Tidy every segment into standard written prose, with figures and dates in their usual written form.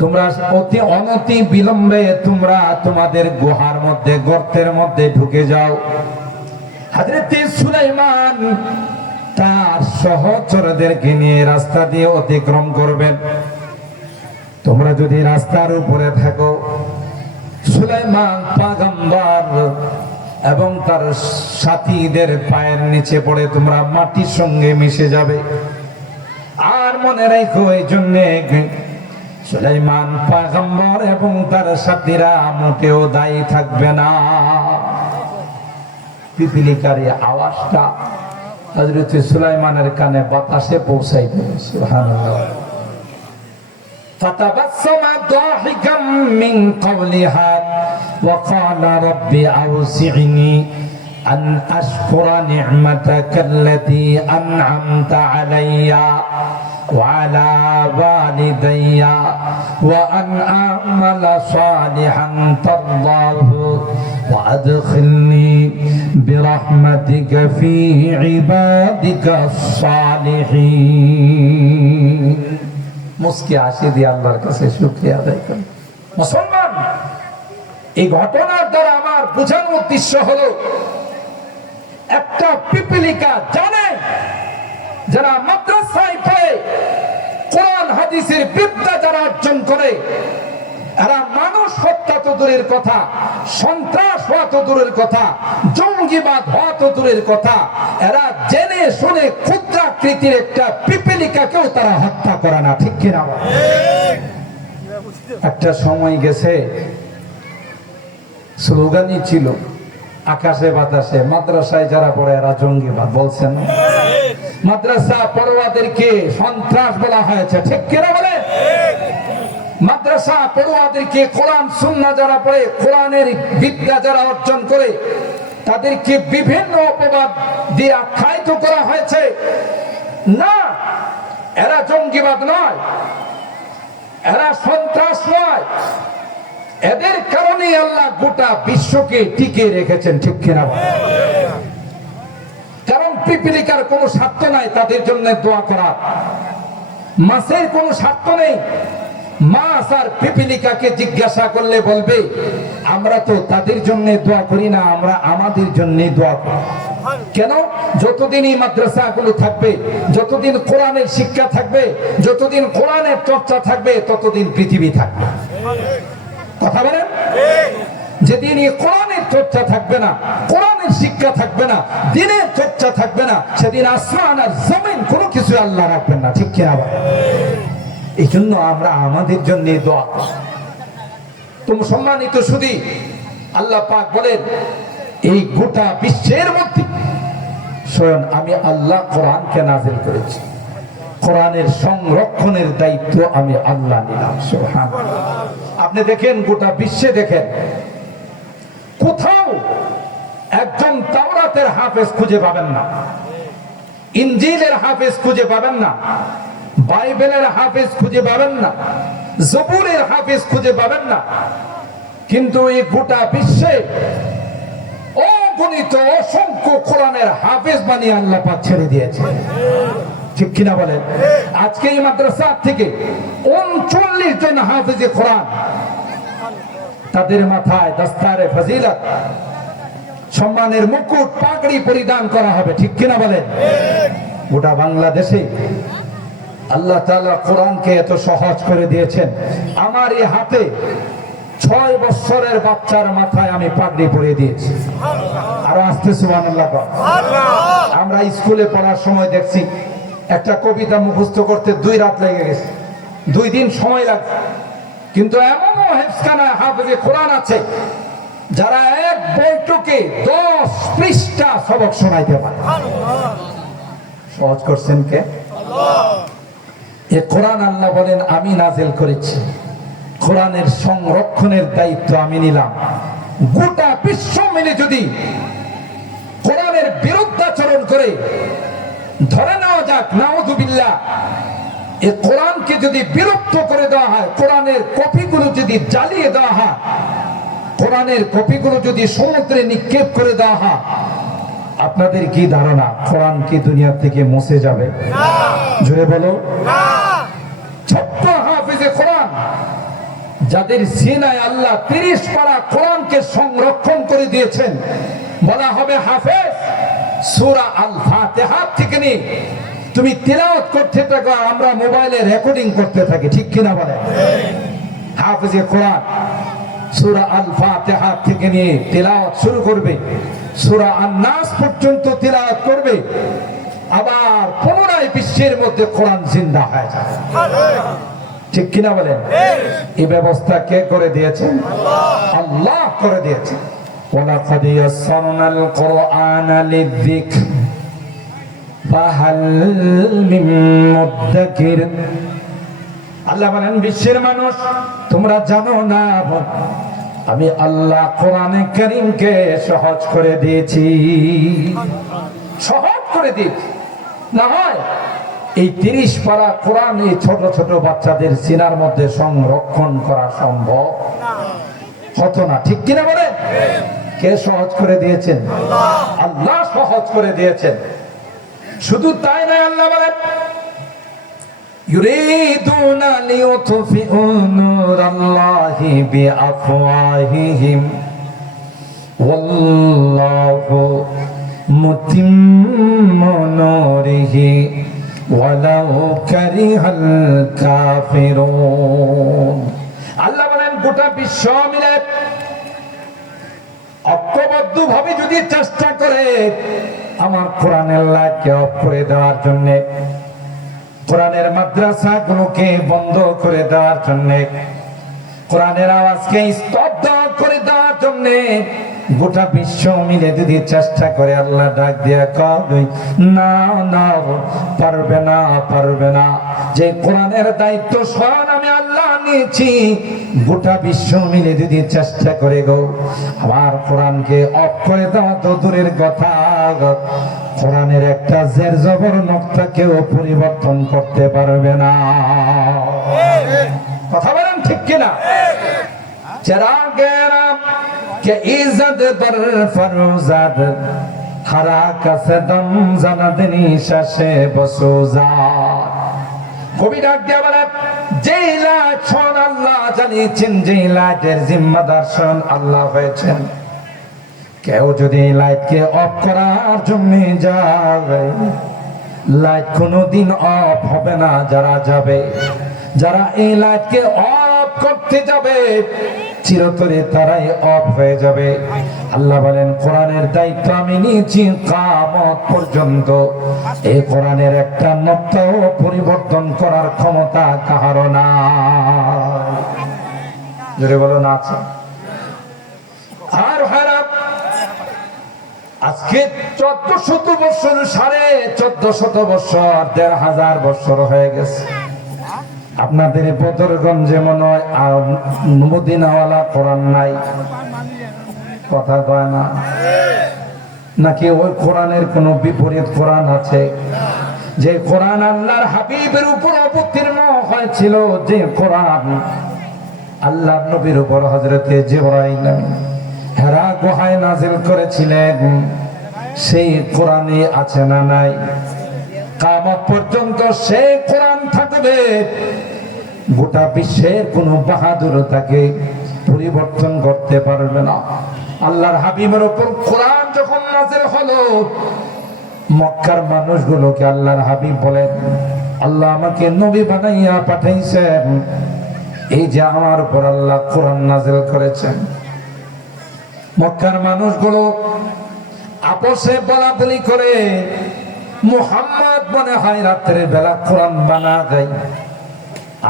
তোমরা অতি অনতি বিলম্বে তোমরা তোমাদের গুহার মধ্যে গর্তের মধ্যে ঢুকে যাও। হযরত সুলাইমান তার সহচরদেরকে নিয়ে রাস্তা দিয়ে অতিক্রম করবেন। তোমরা যদি রাস্তার উপরে থাকো, সুলাইমান পয়গম্বর এবং তার সাথীদের পায়ের নিচে পড়ে তোমরা মাটির সঙ্গে মিশে যাবে। আর মনে রাখো, এই জন্য সুলাইমান পয়গম্বর এবং তার সাথীরা মোটেও দায়ী থাকবে না। পিপিলিকার আওয়াজটা হযরত সুলাইমানের কানে বাতাসে পৌঁছাই দেবে। সুবহানাল্লাহ। فتبسم ضاحكا من قولها وقال رب أوزعني أن أشكر نعمتك التي أنعمت علي وعلى والدي وأن أعمل صالحا ترضاه وأدخلني برحمتك في عبادك الصالحين। মুস্কি হাসি দিয়ে আল্লাহর কাছে শুকরিয়া আদায় করেন। মুসলমান, এই ঘটনার দ্বারা আমার বোঝানোর উদ্দেশ্য হলো, একটা পিপিলিকা জানে যারা মাদ্রাসায় পড়ে কোরআন হাদিসের বিদ্যা যারা অর্জন করে, এরা মানুষ হত্যা তো দূরের কথা, সন্ত্রাস হওয়া তো দূরের কথা, জঙ্গিবাদ হওয়া তো দূরের কথা, এরা জেনে শুনে ক্ষুদ্রাকৃতির একটা পিপিলিকাকেও তারা হত্যা করে না। ঠিক কিনা? একটা সময় গেছে, স্লোগানই ছিল আকাশে বাতাসে, মাদ্রাসায় যারা পড়ে এরা জঙ্গিবাদ বলছেন, মাদ্রাসা পড়ুয়াদেরকে সন্ত্রাস বলা হয়েছে। ঠিক কিনা বলে? মাদ্রাসা পড়ুয়াদেরকে কোরআন সুন্নাহ যারা পড়ে, কোরআনের বিদ্যা যারা অর্জন করে, তাদেরকে বিভিন্ন অপবাদ দিয়ে আখ্যায়িত করা হয়েছে। না, এরা জঙ্গিবাদ নয়, এরা সন্ত্রাস নয়, এদের কারণে আল্লাহ গোটা বিশ্বকে টিকে রেখেছেন। ঠিক কিনা? কারণ পিপিলিকার কোনো স্বার্থ নাই তাদের জন্য দোয়া করা, মাছের কোনো স্বার্থ নেই। মাছ আর পিপিলিকাকে জিজ্ঞাসা করলে বলবে, আমরা তো তাদের জন্য দোয়া করি না, আমরা আমাদের জন্য দোয়া করি। কেন? যতদিন এই মাদ্রাসাগুলো থাকবে, যতদিন কোরআনের শিক্ষা থাকবে, যতদিন কোরআনের চর্চা থাকবে, ততদিন পৃথিবী থাকবে। কথা বলেন? যেদিন এই কোরআনের চর্চা থাকবে না, কোরআনের শিক্ষা থাকবে না, দ্বীনের চর্চা থাকবে না, সেদিন আসমান আর জমিন কোনো কিছু আল্লাহ রাখবেন না। ঠিক কিনা? এই জন্য আমরা আমাদের জন্য দোয়া করি। তো সম্মানিত শুধু আল্লাহ পাক বলেন, এই গোটা বিশ্বের মধ্যে স্বয়ং আমি আল্লাহ কোরআনকে নাযিল করেছি, কোরআনের সংরক্ষণের দায়িত্ব আমি আল্লাহ নিলাম। সুবহানাল্লাহ। আপনি দেখেন, গোটা বিশ্বে দেখেন, কোথাও একজন তাওরাতের হাফেজ খুঁজে পাবেন না, ইনজিলের হাফেজ খুঁজে পাবেন না, বাইবেলের হাফেজ খুঁজে পাবেন না, জবুরের হাফেজ খুঁজে পাবেন না। কিন্তু এই গোটা বিশ্বে অগণিত অসংখ্য কোরআনের হাফেজ বানিয়ে আল্লাহ পাক ছেড়ে দিয়েছে। ঠিক কিনা বলেন? আজকে এই মাদ্রাসা থেকে 39 জন হাফেজে কোরআন, তাদের মাথায় দস্তারে ফজিলত, সম্মানের মুকুট, পাগড়ি পরিধান করা হবে। ঠিক কিনা বলেন? গোটা বাংলাদেশে আল্লাহ তাআলা কোরআনকে এত সহজ করে দিয়েছেন। আমার এই হাতে 6 বছরের বাচ্চার মাথায় আমি পাগড়ি পরিয়ে দিয়েছি। আরো আসতে সুবহানাল্লাহ। আমরা স্কুলে পড়ার সময় দেখছি, একটা কবিতা মুখস্থ করতে 2 রাত লেগে গেছে, 2 দিন সময় লাগছে। কিন্তু এমনও হেফজখানা হাফেজে কোরআন আছে যারা এক বৈঠকে 10 পৃষ্ঠা সবক শোনাইতে পারে। সহজ করছেন কে? আল্লাহ। এই কোরআন আল্লাহ বলেন আমি নাযিল করেছি, কোরআনের সংরক্ষণের দায়িত্ব আমি নিলাম। গোটা বিশ্ব মিলে যদি কোরআনের বিরুদ্ধাচরণ করে, ধরে নেওয়া যাক নাউযুবিল্লাহ, এই কোরআনকে যদি বিলুপ্ত করে দেওয়া হয়, কোরআনের কপিগুলো যদি জ্বালিয়ে দেওয়া হয়, কোরআনের কপিগুলো যদি সমুদ্রে নিক্ষেপ করে দেওয়া হয়, আপনাদের কি ধারণা কোরআন কি দুনিয়া থেকে মুছে যাবে? জোরে বলো। ছোট্ট হাফেজে কোরআন যাদের সিনায় আল্লাহ 30 পারা কোরআনকে সংরক্ষণ করে দিয়েছেন, বলা হবে হাফেজ। সূরা আল ফাতিহা থেকে নিয়ে তুমি তিলাওয়াত করতে থাকো, আমরা মোবাইলে রেকর্ডিং করতে থাকি, ঠিক কিনা বলে? হাফেজে কোরআন সূরা আল ফাতিহা থেকে নিয়ে তিলাওয়াত শুরু করবে, সূরা আন-নাস পর্যন্ত তিলাওয়াত করবে, আবার পুনরায় বিশ্বের মধ্যে কোরআন জিন্দা হয়ে যাবে, ঠিক কিনা বলেন? এই ব্যবস্থা কে করে দিয়েছেন? আল্লাহ করে দিয়েছেন। ওয়ালাকাদ ইয়াসসারনাল কুরআনা লিয-যিকর ফাহাল মিন মুদ্দাকির। আল্লাহ বলেন, বিশ্বের মানুষ তোমরা জানো না আমি আল্লাহ কোরআনে কারীমকে সহজ করে দিয়েছি, সহজ করে দিয়েছি। না হয় এই 30 পারা কোরআন এই ছোট ছোট বাচ্চাদের সিনার মধ্যে সংরক্ষণ করা সম্ভব হতো না, ঠিক কিনা বলে? কে সহজ করে দিয়েছেন? আল্লাহ সহজ করে দিয়েছেন। শুধু তাই নয়, আল্লাহ বলেন ইউরিদুনা লিইউতফিউ নূরাল্লাহি বিআফওয়াহিহিম ওয়াল্লাহু মুতিম্মু নূরিহি ওয়ালাউ কারিহাল কাফিরুন। আল্লাহ বলেন গোটা বিশ্ব মিলে ঐক্যবদ্ধভাবে যদি চেষ্টা করে আমার কোরআনের লাইটকে অফ করে দেওয়ার জন্য, কোরআনের মাদ্রাসাগুলোকে বন্ধ করে দেওয়ার জন্য, কোরআনের আওয়াজকে স্তব্ধ করে দেওয়ার জন্য গোটা বিশ্ব মিলে যদি চেষ্টা করে, আল্লাহ ডাক দিয়া কয় না না, পারবে না, পারবে না। যে কোরআনের দায়িত্ব স্বয়ং আমি আল্লাহ নিয়েছি, গোটা বিশ্ব মিলে যদি চেষ্টা করে গো আমার কোরআনকে অফ করে দেওয়া তো দূরের কথা, কোরআনের একটা জের জবর নকতা কেউ পরিবর্তন করতে পারবে না। কথা বলেন ঠিক কিনা? চেরাগেরা কে ইজ্জত বর ফরজাদ হারা কাছে দম জানাদনি শাসে বসুজা। কবি ডাক দিয়া বলে, যেই লাইট শোন আল্লাহ জানিয়েছেন, যেই লাইটের জিম্মাদার শোন আল্লাহ হয়েছেন। কেউ যদি এই লাইটকে অফ করার জন্য যাবে, লাইট কোনোদিন অফ হবে না। যারা যাবে, যারা এই লাইটকে অফ করতে যাবে, চিরতরে তারাই অফ হয়ে যাবে। আল্লাহ বলেন কোরআনের দায়িত্ব আমি নিয়েছি কিয়ামত পর্যন্ত। এই কোরআনের একটা নকতাও পরিবর্তন করার ক্ষমতা কারো নাই। জোরে বলো না আছে? আর হারাম আজকে 1400 বছর, 1450 বছর, 1500 বছর হয়ে গেছে। আপনাদের বদরগঞ্জে মনে হয় মদিনাওয়ালা কোরআন নাই, কথা কয় না? নাকি ওই কোরআনের কোন বিপরীত কোরআন আছে? যে কোরআন আল্লাহর হাবিবের উপর অবতীর্ণ হয়েছিল, যে কোরআন আল্লাহর নবীর উপর হযরতে জিবরাইল হেরা গুহায় নাজিল করেছিলেন, সেই কোরআনই আছে না নাই? কিয়ামত পর্যন্ত সেই কোরআন থাকবে। গোটা বিশ্বের কোন বাহাদুর তাকে পরিবর্তন করতে পারবে না। আল্লাহর হাবিবের উপর কোরআন যখন নাযিল হলো, মক্কার মানুষগুলোকে আল্লাহর হাবিব বলেন, আল্লাহ আমাকে নবী বানাইয়া পাঠাইছেন, এই যে আমার উপর আল্লাহ কোরআন নাযিল করেছেন। মক্কার মানুষগুলো আপোষে বলাবলি করে, মুহাম্মদ মনে হয় রাতের বেলা কোরআন বানা দেয়,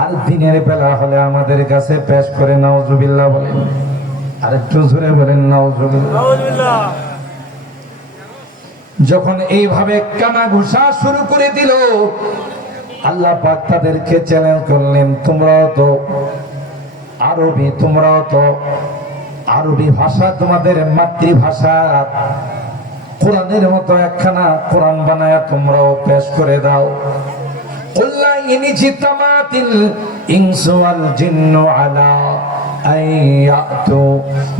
আর দিনের বেলা হলে আমাদের কাছে পেশ করে। নাউজুবিল্লাহ বলেন, আর একটু জোরে বলেন নাউজুবিল্লাহ। যখন এইভাবে কানা ঘুষা শুরু করে দিল, আল্লাহ পাক তাদেরকে চ্যালেঞ্জ করলেন, তোমরাও তো আরবি ভাষা তোমাদের মাতৃভাষা, কোরআনের মতো একখানা কোরআন বানায়া তোমরাও পেশ করে দাও। কুল্লা ইনজিতামাতিল ইনসু ওয়াল জিন্নু আলা আইয়াতু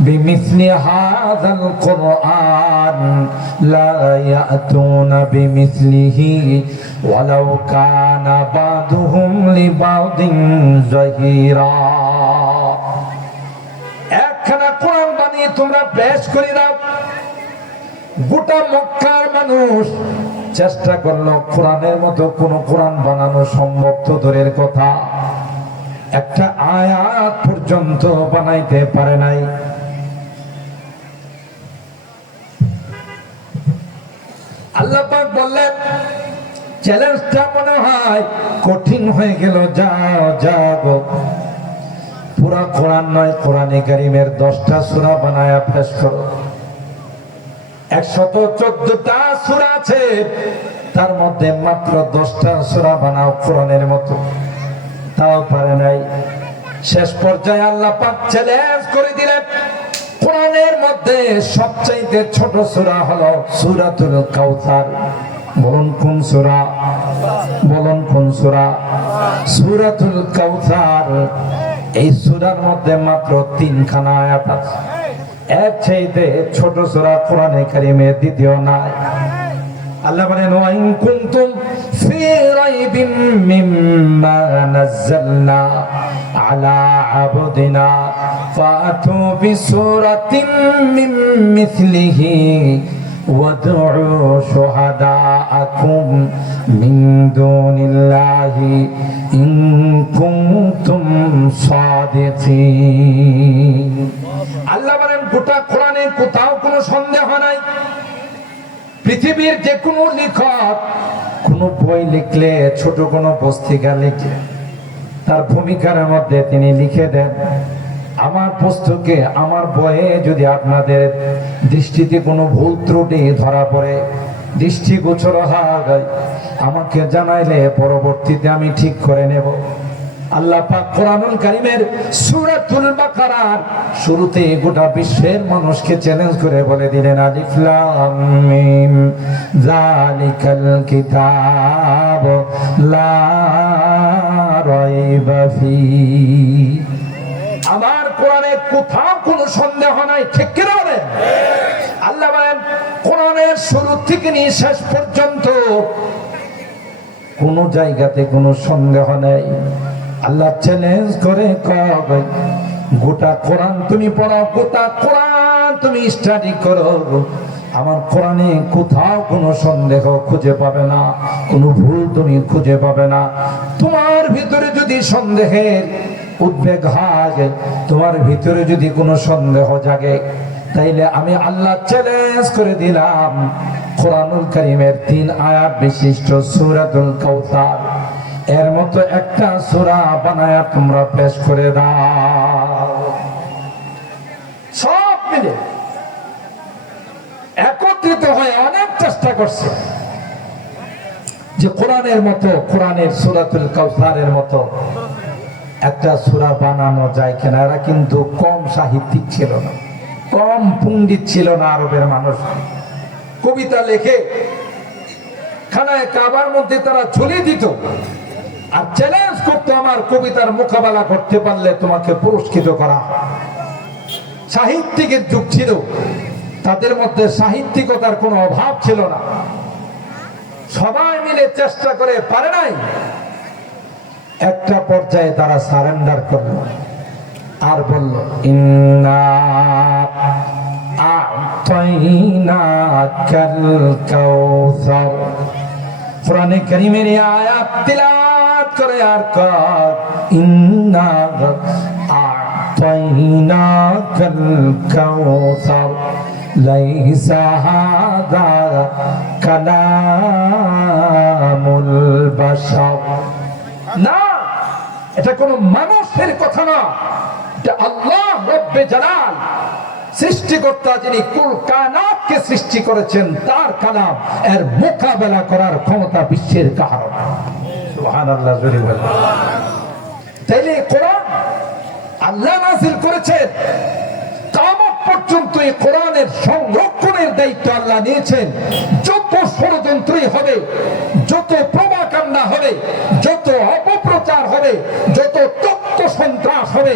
বিমিসলি হাযাল কুরআন লা ইয়াতুনা বিমিসলিহি ওয়ালাউ কানা বাদুহুম লিবাদিন যাহিরা। বানিয়ে তোমরা পেশ করে দাও। গোটা মক্কার মানুষ চেষ্টা করলো কোরআনের মতো কোন কোরআন বানানো সম্ভব তো দূরের কথা, একটা আয়াত পর্যন্ত বানাইতে পারে নাই। আল্লাহ পাক বললেন চ্যালেঞ্জটা মনে হয় কঠিন হয়ে গেল, যাও যাও পুরা কোরআন নয়, কোরআনে কারীমের 10টা সূরা বানায়া পেশ করো। 114টা সূরা আছে, তার মধ্যে মাত্র 10টা সূরা বানাও কোরআনের মতো, তাও পারে নাই। শেষ পর্যায়ে আল্লাহ পাক চ্যালেঞ্জ করে দিলেন, কোরআনের মধ্যে সবচাইতে ছোট সূরা হলো সূরাতুল কাউসার। বলুন কোন সূরা? বলুন কোন সূরা? সূরাতুল কাউসার। এই সূরার মধ্যে মাত্র 3খানা আয়াত আছে। এর চাইতে ছোট সূরা কোরআনে কারীমে দ্বিতীয় নাই। আল্লাহ বলেন ওয়া ইন কুনতুম ফি রাইবিন মিম্মা নাযালনা আলা আবদিনা ফাতু বিসূরাতিন মিন মিথলিহি ওয়াদউ শুহাদাআকুম মিন দুনিল্লাহি ইন কুনতুম সাদিকিন। আল্লাহ বলেন গোটা কোরআনে কোথাও কোনো সন্দেহ নাই। পৃথিবীর যে কোনো লেখক কোনো বই লিখলে, ছোট কোনো পুস্তিকা লিখলে, তার ভূমিকার মধ্যে তিনি লিখে দেন, আমার পুস্তকে আমার বইয়ে যদি আপনাদের দৃষ্টিতে কোনো ভুল ত্রুটি ধরা পড়ে, দৃষ্টিগোচর হয়, আমাকে জানাইলে পরবর্তীতে আমি ঠিক করে নেব। আল্লাহ পাক কোরআনুল কারীমের সূরাতুল বাকারার শুরুতে গোটা বিশ্বের মানুষকে চ্যালেঞ্জ করে বলে দিলেন আলিফ লাম মিম যালিকাল কিতাব লা রাইবা ফি। আমার কোরআনে কোথাও কোনো সন্দেহ নাই, ঠিক কি না বলেন? আল্লাহ বলেন কোরআনের শুরু থেকে নিয়ে শেষ পর্যন্ত কোন জায়গাতে কোনো সন্দেহ নেই। আল্লাহ চ্যালেঞ্জ করে কয় গোটা কোরআন তুমি পড়ো, গোটা কোরআন তুমি স্টাডি করো, আমার কোরআনে কোথাও কোনো সন্দেহ খুঁজে পাবে না, কোনো ভুল তুমি খুঁজে পাবে না। তোমার ভিতরে যদি সন্দেহের উদ্বেগ হয়, তোমার ভিতরে যদি কোনো সন্দেহ জাগে, তাইলে আমি আল্লাহ চ্যালেঞ্জ করে দিলাম কোরআনুল কারীমের 3 আয়াত বিশিষ্ট সূরাতুল কাউসার এর মতো একটা সূরা বানায়া তোমরা পেশ করে দাও। সব মিলে একত্রিত হয়ে অনেক চেষ্টা করছে যে কোরআনের মতো, কোরআনের সূরাতুল কাউসারের মতো একটা সূরা বানানো যায় কিনা। এরা কিন্তু কম সাহিত্যিক ছিল না, কম পণ্ডিত ছিল না। আরবের মানুষ কবিতা লেখে খানায় কাবার মধ্যে তারা ঝুলিয়ে দিত আর চ্যালেঞ্জ করতো, আমার কবিতার মোকাবেলা করতে পারলে তোমাকে পুরস্কৃত করা। সাহিত্যিকের যুগ ছিল, তাদের মধ্যে সাহিত্যিকতার কোনো অভাব ছিল না। সবাই মিলে চেষ্টা করে পারে নাই। একটা পর্যায়ে তারা সারেন্ডার করল আর বলল ইন্না আ'তাইনাকাল কাউসার। কোরআনে কারীমের এই আয়াত তিলাওয়াত করে আর কর ইন্না আ'তাইনাকাল কাউসার লাইসা হাযা কালামুল বাশার। না, এটা কোনো মানুষের কথা না, এটা আল্লাহ রব্বে জালাল সৃষ্টিকর্তা যিনি কুল কায়নাতকে সৃষ্টি করেছেন তার কালাম। এর মোকাবেলা করার ক্ষমতা বিশ্বের কারো না। সুবহানাল্লাহ জোরে বলেন। তাইলে কোরআন আল্লাহ নাযিল করেছেন, কিয়ামত পর্যন্ত এই কোরআনের সংরক্ষণের দায়িত্ব আল্লাহ নিয়েছেন। যত ষড়যন্ত্রই হবে, যত প্রভাকাণ্ডা হবে, যত অপপ্রচার হবে, যত তথ্য সন্ত্রাস হবে,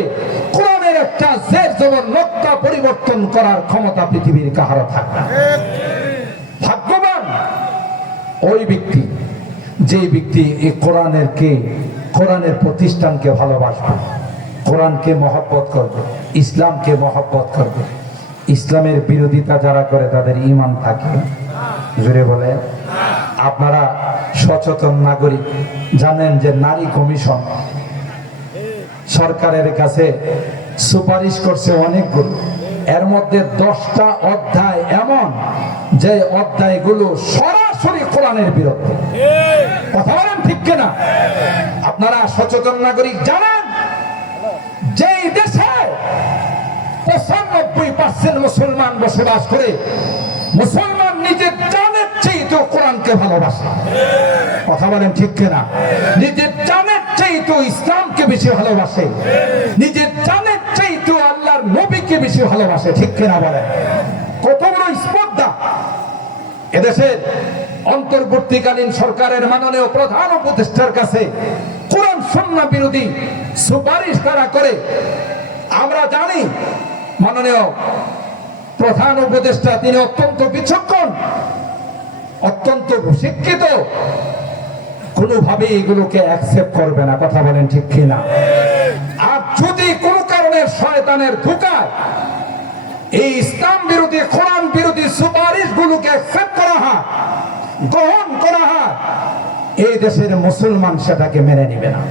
কোরআনের একটা জের জবর নক্তা পরিবর্তন করার ক্ষমতা পৃথিবীর কারো থাকবে না। ভাগ্যবান ওই ব্যক্তি যে ব্যক্তি এই কোরআনের প্রতিষ্ঠানকে ভালোবাসবে, কোরআনকে মহব্বত করবে, ইসলামকে মহব্বত করবে, ইসলামের বিরোধিতা যারা করে তাদের ঈমান থাকে? জোরে বলে। আপনারা সচেতন নাগরিক, জানেন যে নারী কমিশন সরকারের কাছে সুপারিশ করছে অনেকগুলো, এর মধ্যে 10টা অধ্যায় এমন যে অধ্যায়গুলো সরাসরি কোরআনের বিরুদ্ধে। কথা বলেন ঠিক কিনা? আপনারা সচেতন নাগরিক, জানেন যে এই দেশে 95% মুসলমান বসবাস করে, মুসলমান নিজের জানের চেয়ে তো কোরআনকে ভালোবাসে। কথা বলেন ঠিক কিনা? নিজের জানের চেয়ে তো ইসলামকে বেশি ভালোবাসে, নিজের জানের চেয়ে তো আল্লাহর নবীকে বেশি ভালোবাসে। ঠিক কিনা বলেন? কত বড় স্পর্ধা! এদেশের অন্তর্বর্তীকালীন সরকারের মাননীয় প্রধান উপদেষ্টার কাছে কোরআন সুন্নাহ বিরোধী সুপারিশ তারা করে। আমরা জানি মাননীয় প্রধান উপদেষ্টা তিনি অত্যন্ত বিচক্ষণ, অত্যন্ত শিক্ষিত, কোনোভাবে এগুলোকে অ্যাকসেপ্ট করবে না। কথা বলেন ঠিক কিনা? আর যদি কোনো কারণে শয়তানের ধোঁকায় এই ইসলাম বিরোধী কোরআন বিরোধী সুপারিশ গুলোকে অ্যাকসেপ্ট করা হয়, গ্রহণ করা হয়, এই দেশের মুসলমান সেটাকে মেনে নিবে না।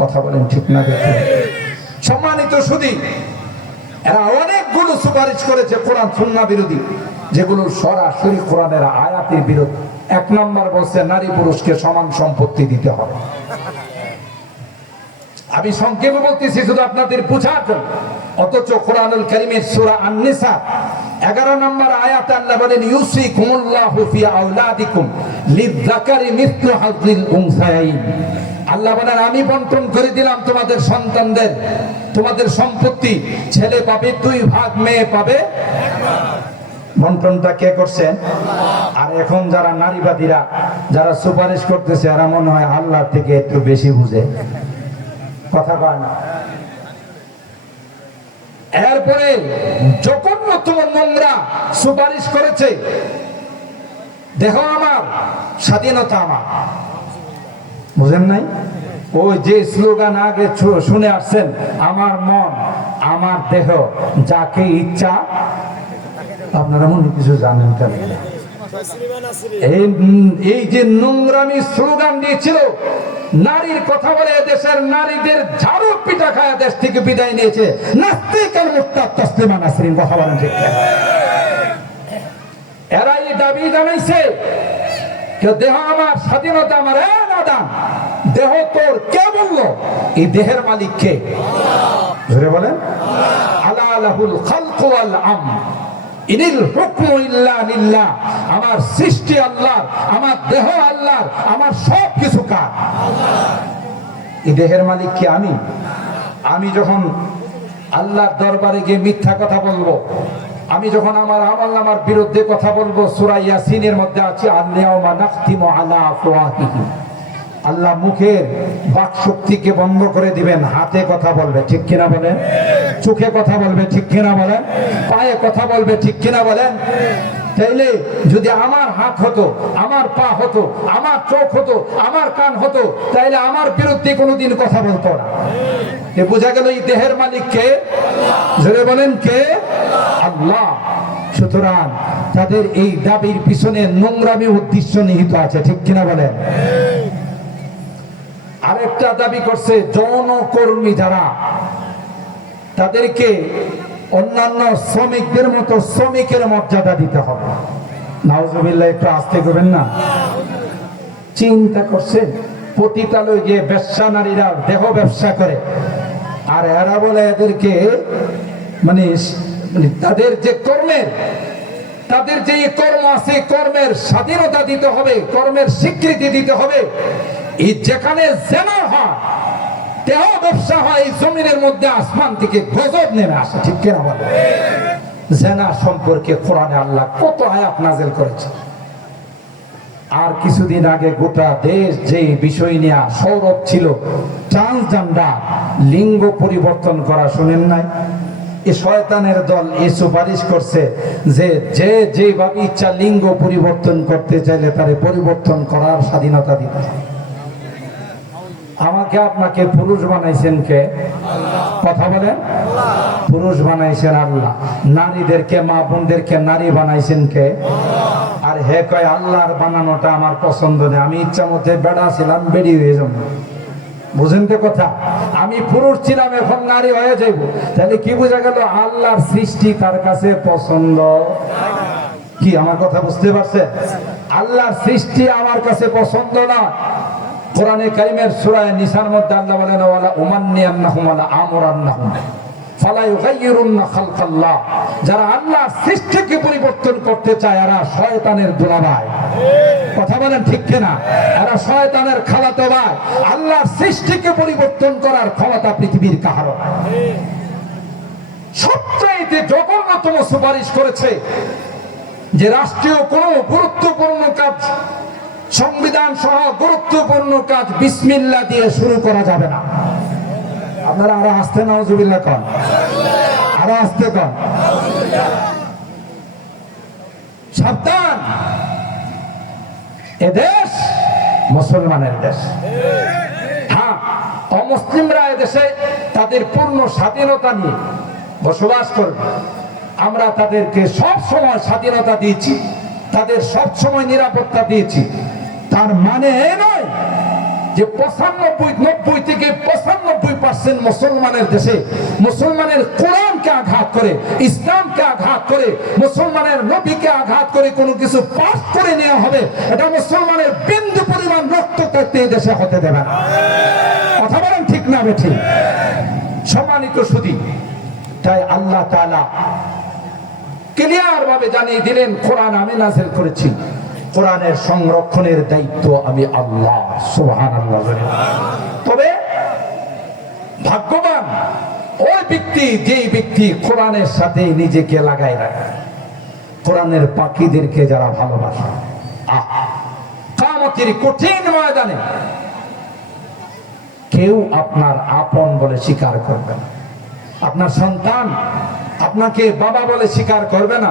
কথা বলেন ঠিক না? সম্মানিত সুধী, এরা অনেকগুলো সুপারিশ করেছে কোরআন সুন্নাহ বিরোধী, যেগুলো সরাসরি কোরআনের আয়াতের বিরোধী। 1 নম্বর বলছে নারী পুরুষকে সমান সম্পত্তি দিতে হবে। আমি সংক্ষেপে বলতেছি শুধু আপনাদের বোঝার জন্য, অথচ কোরআনুল কারীমের সূরা আন-নিসা 11 নম্বর আয়াতে আল্লাহ বলেন ইউসিকুমুল্লাহু ফি আওলাদিকুম লিয-যাকারি মিসলু হাযিল উনসায়াইন। আল্লাহ বলেন আমি বন্টন করে দিলাম তোমাদের সন্তানদের, তোমাদের সম্পত্তি, ছেলে পাবে 2 ভাগ, মেয়ে পাবে 1 ভাগ। বন্টনটা কে করছেন? আর এখন যারা নারীবাদীরা যারা সুপারিশ করতেছে, এরা মনে হয় আল্লাহ থেকে একটু বেশি বুঝে। কথা কয় না? এরপরে জঘন্যতম নোংরা সুপারিশ করেছে, দেহ আমার, স্বাধীনতা আমার। বুঝেন নাই? ওই যে স্লোগান আগে শুনে আসছেন, আমার মন আমার দেহ, যাকে ইচ্ছা। আপনারা মনে কিছু জানেন কেন? এই যে নোংরামি স্লোগান দিয়েছিল, নারীর কথা বলে দেশের নারীদের ঝাড়ু পিটা খায় দেশ থেকে বিদায় নিয়েছে। নাস্তিকাল মুক্তার তসলিমা নাসরিন। কথা বলেন ঠিক? এরা এই দাবি জানাইছে দেহ আমার, স্বাধীনতা আমার। নাদান, দেহ তোর কে বললো? এই দেহের মালিক কে? ধরে বলেন আলা লাহুল খালকু ওয়াল আমর ইনিল হুকমু ইল্লা লিল্লাহ। আমার সৃষ্টি আল্লাহর, আমার দেহ আল্লাহর, আমার সব কিছু কার? এই দেহের মালিক কি আমি? আমি যখন আল্লাহর দরবারে গিয়ে মিথ্যা কথা বলবো, আমি যখন আমার আমলনামার বিরুদ্ধে কথা বলবো, সূরা ইয়াসিনের মধ্যে আছে আল-ইয়াউমা নাখতিমু আলা আফওয়াহিহিম। আল্লাহ মুখের বাক শক্তিকে বন্ধ করে দিবেন, হাতে কথা বলবে। ঠিক কিনা বলেন? চোখে কথা বলবে। ঠিক কিনা বলেন? পায়ে কথা বলবে। ঠিক কিনা বলেন? তাইলে যদি আমার হাত হতো, আমার পা হতো, আমার চোখ হতো, আমার কান হতো, তাইলে আমার বিরুদ্ধে কোনোদিন কথা বলতো না। এ বোঝা গেল এই দেহের মালিক কে? জোরে বলেন কে? আল্লাহ। সুতরাং তাদের এই দাবির পিছনে নোংরামি উদ্দেশ্য নিহিত আছে। ঠিক কিনা বলেন? আরেকটা দাবি করছে যৌনকর্মী যারা, তাদেরকে অন্যান্য শ্রমিকদের মতো শ্রমিকের মর্যাদা দিতে হবে। নাউজুবিল্লাহ, একটু আস্তে করবেন না। চিন্তা করছে পতিতালয়ে গিয়ে ব্যবসা, নারীরা দেহ ব্যবসা করে, আর এরা বলে এদেরকে মানে তাদের যে কর্মের, তাদের যে কর্ম আছে, কর্মের স্বাধীনতা দিতে হবে, কর্মের স্বীকৃতি দিতে হবে। এই যেখানে জেনা হয়, দেহ ব্যবসা হয়, এই জমিনের মধ্যে আসমান থেকে গজব নেমে আসে। ঠিক কিনা বলে? জেনা সম্পর্কে কোরআনে আল্লাহ কত আয়াত নাযিল করেছে। আর কিছুদিন আগে গোটা দেশ যে বিষয় নিয়ে সৌরভ ছিল, ট্রান্সজেন্ডার, লিঙ্গ পরিবর্তন করা, শুনেন নাই? এই শয়তানের দল এই সুপারিশ করছে যে যেভাবে ইচ্ছা লিঙ্গ পরিবর্তন করতে চাইলে তারে পরিবর্তন করার স্বাধীনতা দিতে হবে। আমাকে আপনাকে পুরুষ বানাইছেন কে? কথা বলেন। পুরুষ বানাইছেন আল্লাহ, নারীদেরকে মা বোনদেরকে নারী বানাইছেন কে? আর হে কয় আল্লাহর বানানোটা আমার পছন্দ নেই, আমি ইচ্ছা মতে বেড়া ছিলাম বেড়ি হয়ে যাব। বুঝেন তো কথা? আমি পুরুষ ছিলাম এখন নারী হয়ে যাইব, তাহলে কি বোঝা গেল? আল্লাহর সৃষ্টি তার কাছে পছন্দ কি? আমার কথা বুঝতে পারছে? আল্লাহর সৃষ্টি আমার কাছে পছন্দ না। কোরআনে কারীমের সূরা নিসার মধ্যে আল্লাহ বলেন ওয়ালা উমান্নিয়ান্নাহুম ওয়ালা আমরান্নাহুম ফালা ইউগাইয়িরুন্না খালকাল্লাহ। যারা আল্লাহর সৃষ্টিকে পরিবর্তন করতে চায় এরা শয়তানের দুলাভাই। কথা বলেন ঠিক কিনা? এরা শয়তানের খালাতো ভাই। আল্লাহর সৃষ্টিকে পরিবর্তন করার ক্ষমতা পৃথিবীর কারো নাই। সবচাইতে জঘন্যতম সুপারিশ করেছে যে রাষ্ট্রীয় কোনো গুরুত্বপূর্ণ কাজ, সংবিধান সহ গুরুত্বপূর্ণ কাজ বিসমিল্লাহ দিয়ে শুরু করা যাবে না। আপনারা আরো আস্তে নাউজুবিল্লাহ কন, আরো আস্তে কন। সাবধান, এদেশ মুসলমানের দেশ। হ্যাঁ, অমুসলিমরা এদেশে তাদের পূর্ণ স্বাধীনতা নিয়ে বসবাস করবে। আমরা তাদেরকে সব সময় স্বাধীনতা দিয়েছি, তাদের সব সময় নিরাপত্তা দিয়েছি। তার মানে এই নয় যে ৯৫ থেকে ৯৫% মুসলমানের দেশে মুসলমানের কোরআনকে আঘাত করে, ইসলামকে আঘাত করে, মুসলমানের নবীকে আঘাত করে কোনো কিছু পাস করে নেওয়া হবে। এটা মুসলমানের বিন্দু পরিমাণ রক্ত করতে এই দেশে হতে দেবে না। কথা বলেন ঠিক না বেঠিক? সম্মানিত সুধী, তাই আল্লাহ তাআলা ক্লিয়ার ভাবে জানিয়ে দিলেন কোরআন আমি নাযিল করেছি, কোরআনের সংরক্ষণের দায়িত্ব আমি আল্লাহ। সুবহানাল্লাহ। তবে ভাগ্যবান ওই ব্যক্তি যেই ব্যক্তি কোরআনের সাথে নিজেকে লাগাই রাখে, কোরআনের পাখিদেরকে যারা ভালোবাসে। কিয়ামতের কঠিন ময়দানে কেউ আপনার আপন বলে স্বীকার করবে না। আপনার সন্তান আপনাকে বাবা বলে স্বীকার করবে না।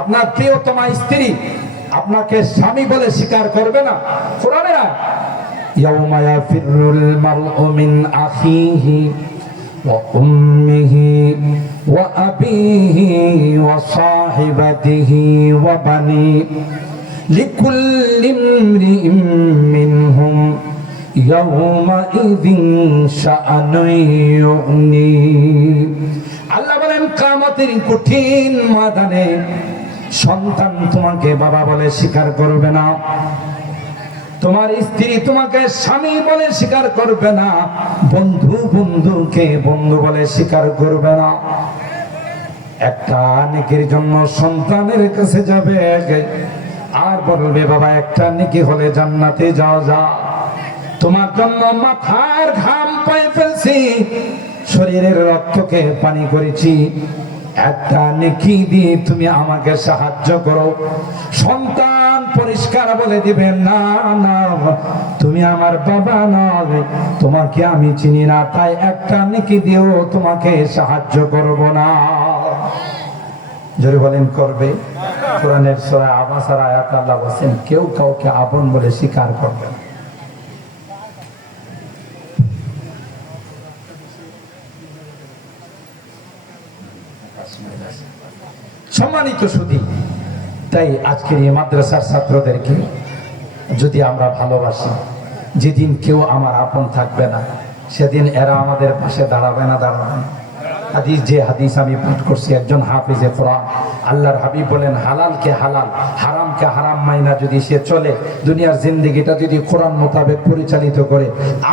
আপনার প্রিয়তমা স্ত্রী আপনাকে স্বামী বলে স্বীকার করবে না। কোরআনে ইয়াউমা ইয়াফিরুল মারউ মিন আখিহি ওয়া উম্মিহি ওয়া আবিহি ওয়া সাহিবাতিহি ওয়া বানি লিকুল্লি ইমরিইম মিনহুম ইয়াউমা ইযিন শাআনুন ইউগনি। আল্লাহ বলেন কিয়ামতের কঠিন ময়দানে সন্তান তোমাকে বাবা বলে স্বীকার করবে না, তোমার স্ত্রী তোমাকে স্বামী বলে স্বীকার করবে না, বন্ধু বন্ধুকে বন্ধু বলে স্বীকার করবে না। একটা নেকির জন্য সন্তানের কাছে যাবে আর বলবে বাবা একটা নেকি হলে জান্নাতে যাওয়া যা, তোমার জন্য মাথার ঘাম পায়ে ফেলছি, শরীরের রক্তকে পানি করেছি, একটা নেকি দিয়ে তুমি আমাকে সাহায্য করো। সন্তান পরিষ্কার বলে দিবে না না তুমি আমার বাবা নয়, তোমাকে আমি চিনি না, তাই একটা নেকি দিয়েও তোমাকে সাহায্য করব না। জোরে বলেন করবে? কোরআনের সূরা আবাসার আয়াত আল্লাহ বলেন কেউ কাউকে আপন বলে স্বীকার করবে না। সম্মানিত সুধী, তাই আজকের এই মাদ্রাসার ছাত্রদেরকে যদি আমরা ভালোবাসি, যেদিন কেউ আমার আপন থাকবে না সেদিন এরা আমাদের পাশে দাঁড়াবে না, দাঁড়াবে না। যে হাদিস আমি পাঠ করছি, একজন হাফিজে কোরআন আল্লাহর হাবিব বলেন হালালকে হালাল হারামকে হারাম মাইনা যদি সে চলে, দুনিয়ার জিন্দেগিটা যদি কোরআন মোতাবেক পরিচালিত করে,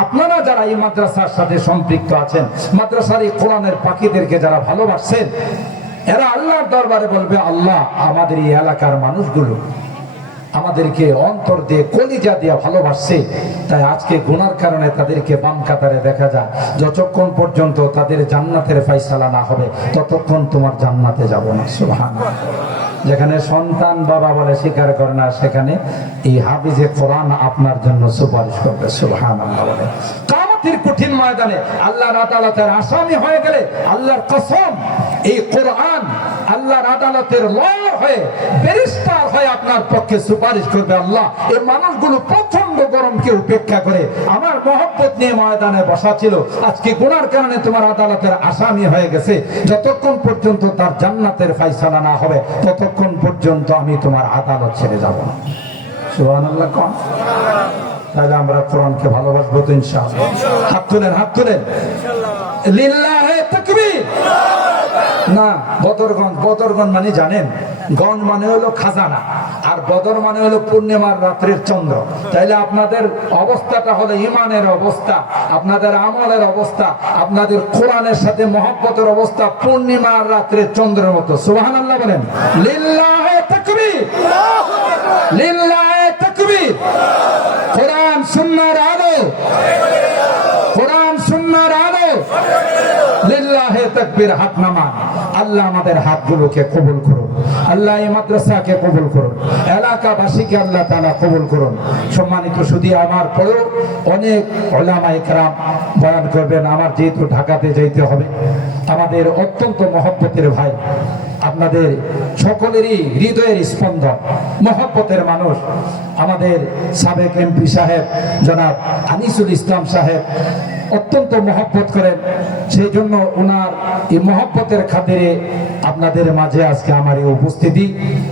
আপনারা যারা এই মাদ্রাসার সাথে সম্পৃক্ত আছেন, মাদ্রাসার এই কোরআনের পাখিদেরকে যারা ভালোবাসছেন, এরা আল্লাহর দরবারে বলবে আল্লাহ আমাদের এই এলাকার মানুষগুলো আমাদেরকে অন্তর দিয়ে কলিজা দিয়ে ভালোবাসছে, তাই আজকে গুনার কারণে তাদেরকে বাম কাতারে দেখা যায়। যতক্ষণ পর্যন্ত তাদের জান্নাতের ফয়সালা না হবে ততক্ষণ তোমার জান্নাতে যাব না। সুবহানাল্লাহ। যেখানে সন্তান বাবা বলে স্বীকার করে না, সেখানে এই হাফিজে কোরআন আপনার জন্য সুপারিশ করবে। সুবহানাল্লাহ। বলে কিয়ামতের কঠিন ময়দানে আল্লাহর আদালতের আসামি হয়ে গেলে আল্লাহর কসম এই কোরআন আল্লাহর আদালতের লয়ার হয়ে, ব্যারিস্টার হয়ে আপনার পক্ষে সুপারিশ করবে। আল্লাহ, এই মানুষগুলো প্রচন্ড গরমকে উপেক্ষা করে আমার মহব্বত নিয়ে ময়দানে বসা ছিল, আজকে গুনার কারণে তোমার আদালতের আসামি হয়ে গেছে। যতক্ষণ পর্যন্ত তার জান্নাতের ফায়সালা না হবে ততক্ষণ পর্যন্ত আমি তোমার আদালত ছেড়ে যাব না। সুবহানাল্লাহ কোন? তাহলে আমরা কোরআনকে ভালোবাসবো তো ইনশাআল্লাহ। হাত তুলেন, হাত তুলেন। লিল্লাহি তাকবীর। না, বদরগঞ্জ, বদরগঞ্জ মানে জানেন, গঞ্জ মানে হলো খাজানা, আর বদর মানে হলো পূর্ণিমার রাত্রির চন্দ্র। তাইলে আপনাদের অবস্থাটা হলো ইমানের অবস্থা, আপনাদের আমলের অবস্থা, আপনাদের কোরআনের সাথে মহব্বতের অবস্থা পূর্ণিমার রাত্রির চন্দ্রের মতো। সুবহানাল্লাহ বলেন। লিল্লাহি তাকবীর, লিল্লাহি তাকবীর। কোরআন সুন্নাহর আলো, কোরআন সুন্নাহর আলো। লিল্লাহি তাকবীর। হাত নামান। আল্লাহ আমাদের হাতগুলোকে কবুল করুন, আল্লাহ এই মাদ্রাসাকে কবুল করুন, এলাকাবাসীকে আল্লাহ তাআলা কবুল করুন। সম্মানিত সুধী, আমার পরেও অনেক উলামায়ে কেরাম বয়ান করবেন। আমার যেহেতু ঢাকাতে যেতে হবে, আমাদের অত্যন্ত মহব্বতের ভাই, আপনাদের সকলেরই হৃদয়ের স্পন্দন, মহব্বতের মানুষ, আমাদের সাবেক এমপি সাহেব জনাব আনিসুল ইসলাম সাহেব অত্যন্ত মহব্বত করেন। সেই জন্য ওনার এই মহব্বতের খাতিরে আপনাদের মাঝে আজকে আমার এই উপস্থিতি।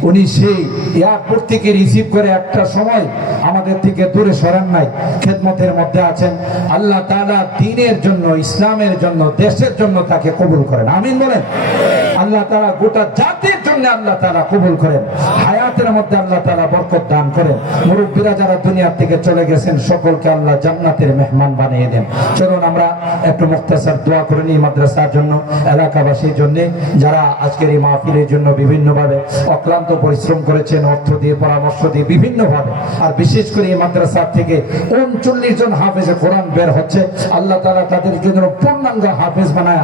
উনি সেই এয়ারপোর্ট থেকে রিসিভ করে একটা সময় আমাদের থেকে দূরে সরান নাই, খেদমতের মধ্যে আছেন। আল্লাহ তাআলা দ্বীনের জন্য, ইসলামের জন্য, দেশের জন্য তাকে কবুল করেন। আমিন বলেন। আল্লাহ তাআলা গোটা জাতির জন্য আল্লাহ তাআলা কবুল করেন, হায়াতের মধ্যে আল্লাহ তাআলা বরকত দান করেন। মুরব্বীরা যারা দুনিয়া থেকে চলে গেছেন সকলকে আল্লাহ জান্নাতের মেহমান বানিয়ে দেন। চলুন আমরা একটু মুখতাসার দোয়া করে নিই মাদ্রাসার জন্য, এলাকাবাসীর জন্য, যারা আজকের এই মাহফিলের জন্য বিভিন্নভাবে অক্লান্ত পরিশ্রম করেছেন, অর্থ দিয়ে, পরামর্শ দিয়ে, বিভিন্নভাবে। আর বিশেষ করে এই মাদ্রাসা থেকে 39 জন হাফেজে কোরআন বের হচ্ছে। আল্লাহ তাআলা তাদেরকে যেন পূর্ণাঙ্গ হাফেজ বানায়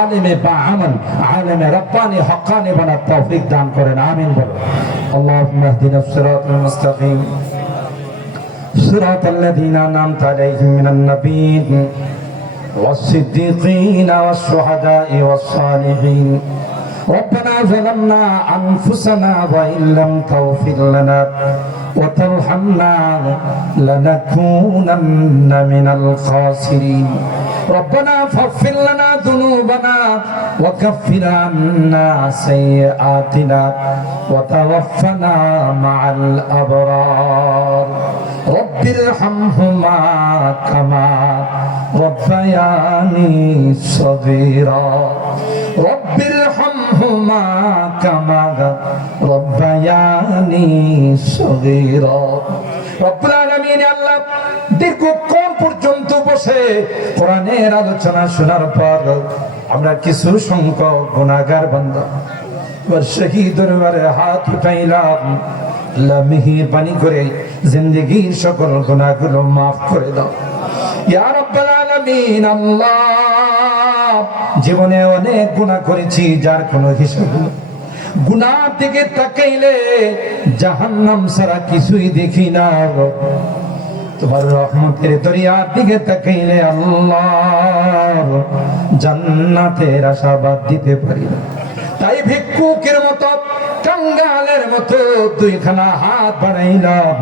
আলেমে বা আমল, আলেমে রব্বানি হক্কানি বানার তৌফিক দান করেন। আমিন বলো। আল্লাহুম্মা ইহদিনাস সিরাতাল মুস্তাকিম সিরাতাল্লাযীনা আন'আমতা আলাইহিম মিনান নাবিয়্যিন والصديقين والشهداء والصالحين ربنا ظلمنا أنفسنا وإن لم تغفر لنا وترحمنا لنكونن من الخاسرين ربنا فاغفر لنا ذنوبنا وكفر عنا سيئاتنا وتوفنا مع الأبرار رب ارحمهما كما ربياني صغيرا رب ارحمهما كما ربياني صغيرا রব্বুল আলামিন। আল্লাহ দীর্ঘক্ষণ পর্যন্ত বসে কোরআনের আলোচনা শোনার পর আমরা কিছু সংখ্যক গুনাহগার বান্দা সেই দরবারে হাত উঠাইলাম, আল্লাহ মেহেরবানি করে জিন্দেগীর সকল গুনাহগুলো মাফ করে দাও ইয়া রাব্বাল আলামিন। আল্লাহ, জীবনে অনেক গুনাহ করেছি যার কোনো হিসাব নেই। গুনার দিকে তাকাইলে জাহান্নাম ছাড়া কিছুই দেখি না। তোমার রহমতের দরিয়ার দিকে তাকাইলে আল্লাহ জান্নাতের আশাবাদ দিতে পারি না। তাই ভিক্ষুকের মতো, কাঙ্গালের মতো দুইখানা হাত বাড়াইলাম।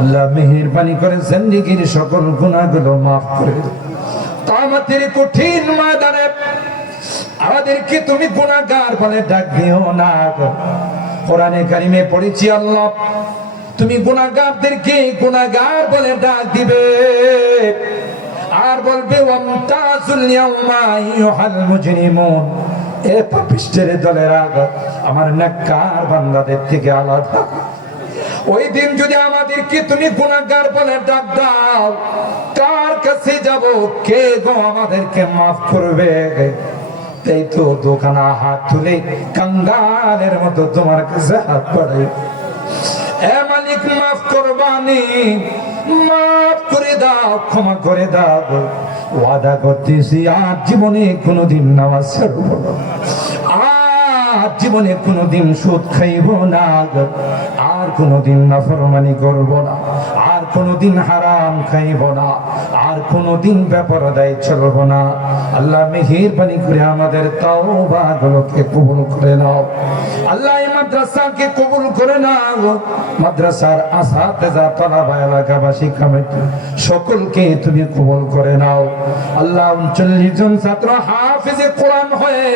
আল্লাহ মেহেরবানি করে জিন্দেগীর সকল গুনাহগুলো মাফ করে দাও। কিয়ামতের কঠিন ময়দানে আমাদেরকে তুমি গুনাহগার বলে ডাক দিও না। কোরআনে কারিমে পড়েছি আল্লাহ তুমি গুনাহগারদেরকে গুনাহগার বলে ডাক দিবে, আর বলবে ওয়ামতাজুল ইয়াউমা আইয়ুহাল মুজরিমুন, এ পাপিষ্ঠের দলেরা আমার নেককার বান্দাদের থেকে আলাদা। ওই দিন যদি আমাদেরকে তুমি গুনাহগার বলে ডাক দাও, কার কাছে যাব? কে গো আমাদেরকে মাফ করবে? এই তো দোকানা হাত তুলে কাঙ্গালের মতো তোমার কাছে হাত বাড়াই, এ মালিক মাফ করবানি, মাফ করে দাও, ক্ষমা করে দাও। ওয়াদা করতেছি আর জীবনে কোনোদিন নামাজ ছাড়ব না, আর জীবনে কোনোদিন সুদ খাইব না, আর কোনোদিন নাফরমানি করব না, আর কোনোদিন হারাম খাইব না, আর কোনোদিন বেপরদায় চলব না। আল্লাহ মেহেরবানি করে আমাদের তওবাগুলোকে কবুল করে নাও। আল্লাহ এই মাদ্রাসাকে কবুল করে নাও। মাদ্রাসার আসাতেজা, তালাবা, এলাকাবাসী, কমিটি সকলকে তুমি কবুল করে নাও। আল্লাহ 39 জন ছাত্র হাফেজে কোরআন হয়ে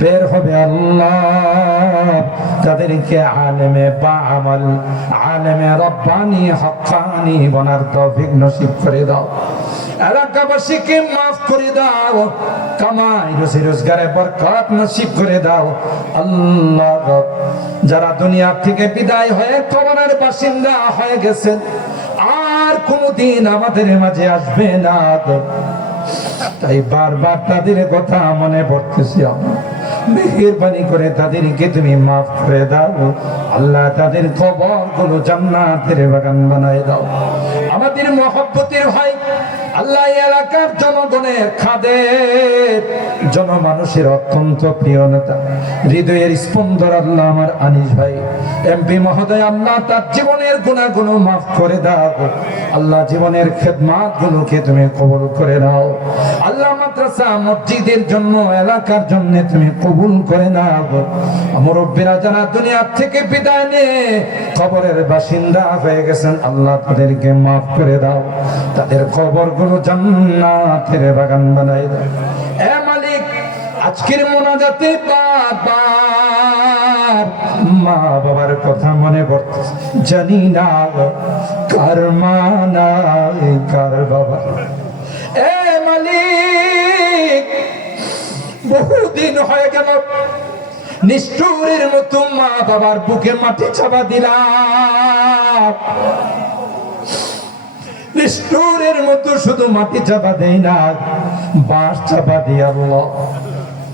বের হবে আল্লাহ, তাদেরকে আলেমে বাআমাল, আলেমে রব্বানি হক্কানি বনার তৌফিক নসিব করে দাও। এলাকাবাসীকে মাফ করে দাও, কামাই রুজি রোজগারে বরকত নসিব করে দাও। আল্লাহ, যারা দুনিয়া থেকে বিদায় হয়ে কবরের বাসিন্দা হয়ে গেছেন, আর কোনদিন আমাদের মাঝে আসবে না, তাই বারবার তাদের কথা মনে পড়তেছি। মেহেরবানি করে তাদেরকে তুমি মাফ করে দাও। আল্লাহ, তাদের কবরগুলো জান্নাতের বাগান বানায় দাও। আমাদের মহব্বতের ভাই আল্লাহ, এলাকার জনগণের খাদের জনমানুষের অত্যন্ত প্রিয় নেতা, হৃদয়ের স্পন্দন আল্লাহ আমার আনিস ভাই এমপি মহোদয়, আল্লাহ তার জীবনের গুনাহগুলো মাফ করে দাও। আল্লাহ, জীবনের খেদমাত গুলোকে তুমি কবুল করে নাও। আল্লাহ, মাদ্রাসা মসজিদের জন্য, এলাকার জন্য তুমি কবুল করে নাও। মুরব্বিরা যারা দুনিয়া থেকে বিদায় নিয়ে কবরের বাসিন্দা হয়ে গেছেন, আল্লাহ তাদেরকে মাফ করে দাও। তাদের কবরগুলো জান্নাতের বাগান বানায় দাও। এ মালিক, আজকের মোনাজাতে বারবার মা বাবার কথা মনে পড়ছে, জানি না কার মা নাই কার বাবা। এ মালিক, বহুদিন হয়ে গেল নিষ্ঠুরের মতো মা বাবার বুকে মাটি চাপা দিলাম। নিষ্ঠুরের মতো শুধু মাটি চাপা দেই না, বাঁশ চাপা দিয়ে আল্লাহ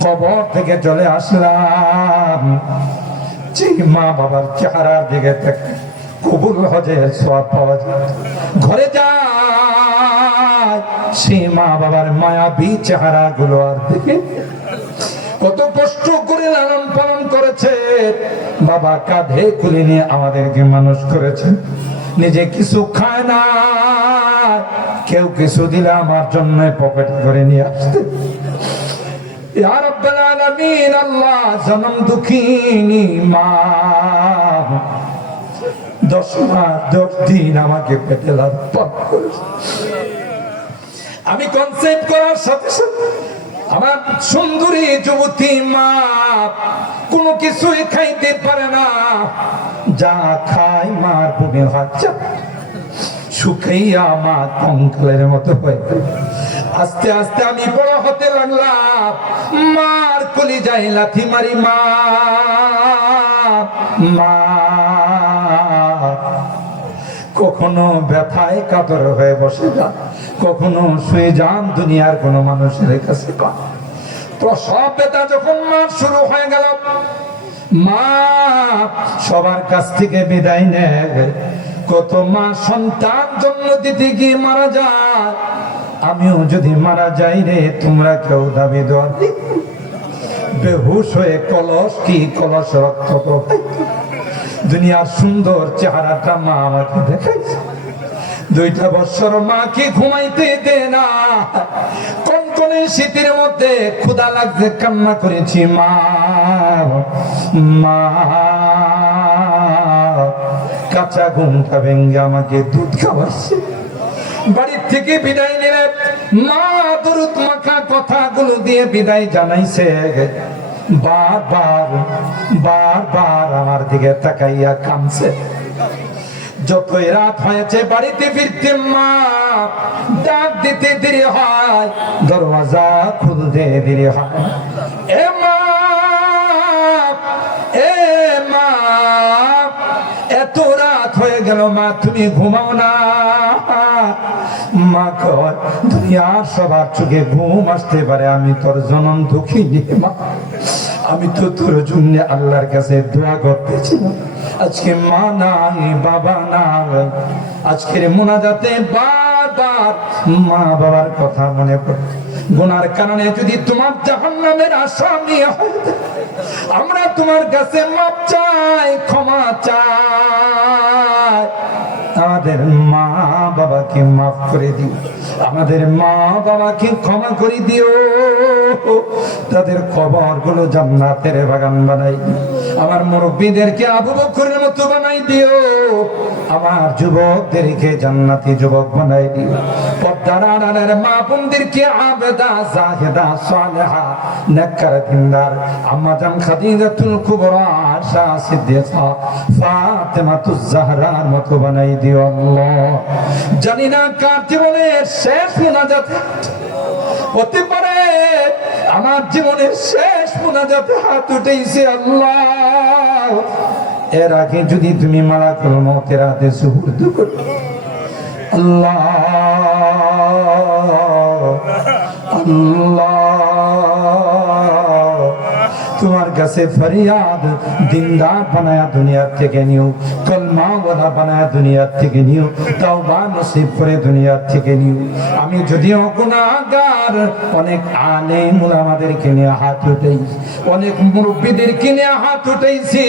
কবর থেকে চলে আসলাম। যে মা বাবার চেহারার দিকে কবুল হজের সওয়াব পাওয়া যায়, ঘরে যায় সেই মা বাবার মায়াবী চেহারা গুলো আর দেখে কত কষ্ট করে লালন পালন করেছে, বাবা কাঁধে কুলে নিয়ে আমাদেরকে মানুষ করেছে। নিজে কিছু খায় না, কেউ কিছু দিলে আমার জন্য পকেটে করে নিয়ে আসতে। ইয়া রাব্বাল আলামিন, আল্লাহ, জনম দুঃখিনী মা 10 মাস 10 দিন আমাকে পেটে লালন পালন করেছে। আমি কনসেপ্ট করার সাথে সাথে আমার সুন্দরী যুবতী মা কোনো কিছুই খাইতে পারে না, যা খায় মার বুকে বাচ্চা শুকাইয়া মা কঙ্কালের মতো হয়ে গেল। আস্তে আস্তে আমি বড় হতে লাগলাম, মার কলিজায় লাথি মারি মা মা, কখনো ব্যথায় কাতর হয়ে বসে যান, কখনো শুয়ে যান দুনিয়ার কোনো মানুষের কাছে পান। প্রসব ব্যথা যখন মার শুরু হয়ে গেল, মা সবার কাছ থেকে বিদায় নেয়। কত মা সন্তান জন্ম দিতে গিয়ে মারা যায়। আমিও যদি মারা যাই রে, তোমরা কেউ দাবি দেওয়া বেহুশ হয়ে কলস কি কলস রক্ত প্রবাহিত। দুনিয়ার সুন্দর চেহারাটা মা আমাকে দেখাইছে। 2টা বছর মাকে ঘুমাইতে দে না, কনকনে শীতের মধ্যে ক্ষুধা লাগছে, কান্না করেছি মা মা। কাঁচা ঘুমটা ভেঙে আমাকে দুধ খাওয়াচ্ছে। বাড়ির থেকে বিদায় নিলে মা দরুদ মাখা কথাগুলো দিয়ে বিদায় জানাইছে। বারবার বারবার আমার দিকে তাকাইয়া কাঁদছে। যতই রাত হয়েছে বাড়িতে ফিরতে মা ডাক দিতে দেরি হয়, দরওয়াজা খুলতে দেরি হয়। এ মা এ মা, এত রাত হয়ে গেল মা, তুমি ঘুমাও না? মা কয়, দুনিয়ার সবার চোখে ঘুম আসতে পারে, আমি তোর জনম দুঃখিনী মা। আমি তো তোর জন্য আল্লাহর কাছে দোয়া করতেছিলাম। আজকে মা নাই, বাবা নাই, আজকের মোনাজাতে বারবার মা বাবার কথা মনে পড়ে। গুনার কারণে যদি তোমার জাহান্নামের আসামি হয়, আমরা তোমার কাছে মাপ চাই, ক্ষমা চাই। আমাদের মা বাবাকে মাফ করে দিও, আমাদের মা বাবাকে ক্ষমা করে দিও, তাদের কবরগুলো জান্নাতের বাগান বানাই দিও। আমার মুরব্বীদেরকে আবু বকরের মতো বানাই দিও, আমার যুবকদেরকে জান্নাতি যুবক বানাই দিও। পর্দার আড়ালের মা বোনদেরকে আবেদা জাহেদা সালেহা নেককার দিনদার আম্মা জান খাদিজাতুল কুবরা আয়েশা সিদ্দিকা ফাতেমাতুজ জাহরার মতো বানাই দিও আল্লাহ। জানি না কার জীবনের শেষ মুনাজাত হতে পারে, আমার জীবনের শেষ মুনাজাতে হাত উঠেছে আল্লাহ। এর আগে যদি তুমি মালাকুল মউতের হাতে সুপুর্দ করো আল্লাহ, আল্লাহ তোমার কাছে ফরিয়াদ, দিনদার বানায়া দুনিয়ার থেকে নিও, কলমা ওয়ালা বানায়া দুনিয়ার থেকে নিও, তাওবা নসিব করে দুনিয়ার থেকে নিও। আমি যদিও গুনাহগার, অনেক আলেম ওলামাদেরকে নিয়ে হাত উঠাইছি, অনেক মুরব্বীদেরকে নিয়ে হাত উঠাইছি,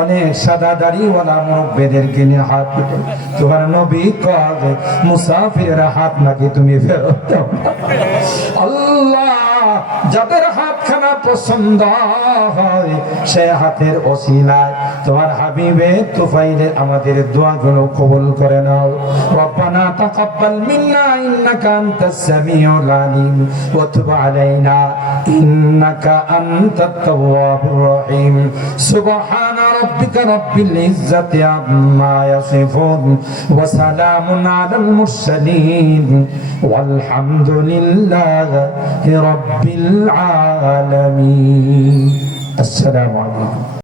অনেক সাদা দাড়িওয়ালা মুরব্বীদেরকে নিয়ে হাত উঠাই। তোমার নবী কয় মুসাফিরের হাত নাকি তুমি ফেরত দাও আল্লাহ। যাদের হাতখানা পছন্দ হয় সে হাতের ওসিলায় তোমার হাবিবে তুফাইলে আমাদের দোয়াগুলো কবুল করে নাও। রব্বানা তাকাব্বাল মিন্না ইন্নাকা আনতাস সামিউল আলিম ওয়া তুব আলাইনা ইন্নাকা আনতাত তাওয়াবুর রহিম। সুবহানা রাব্বিকা রাব্বিল ইজ্জাতি আম্মা ইয়াসিফুন ওয়া সালামুন আলাল মুরসালিন ওয়ালহামদুলিল্লাহি রাব্বিল আলামিন। আসসালামু আলাইকুম।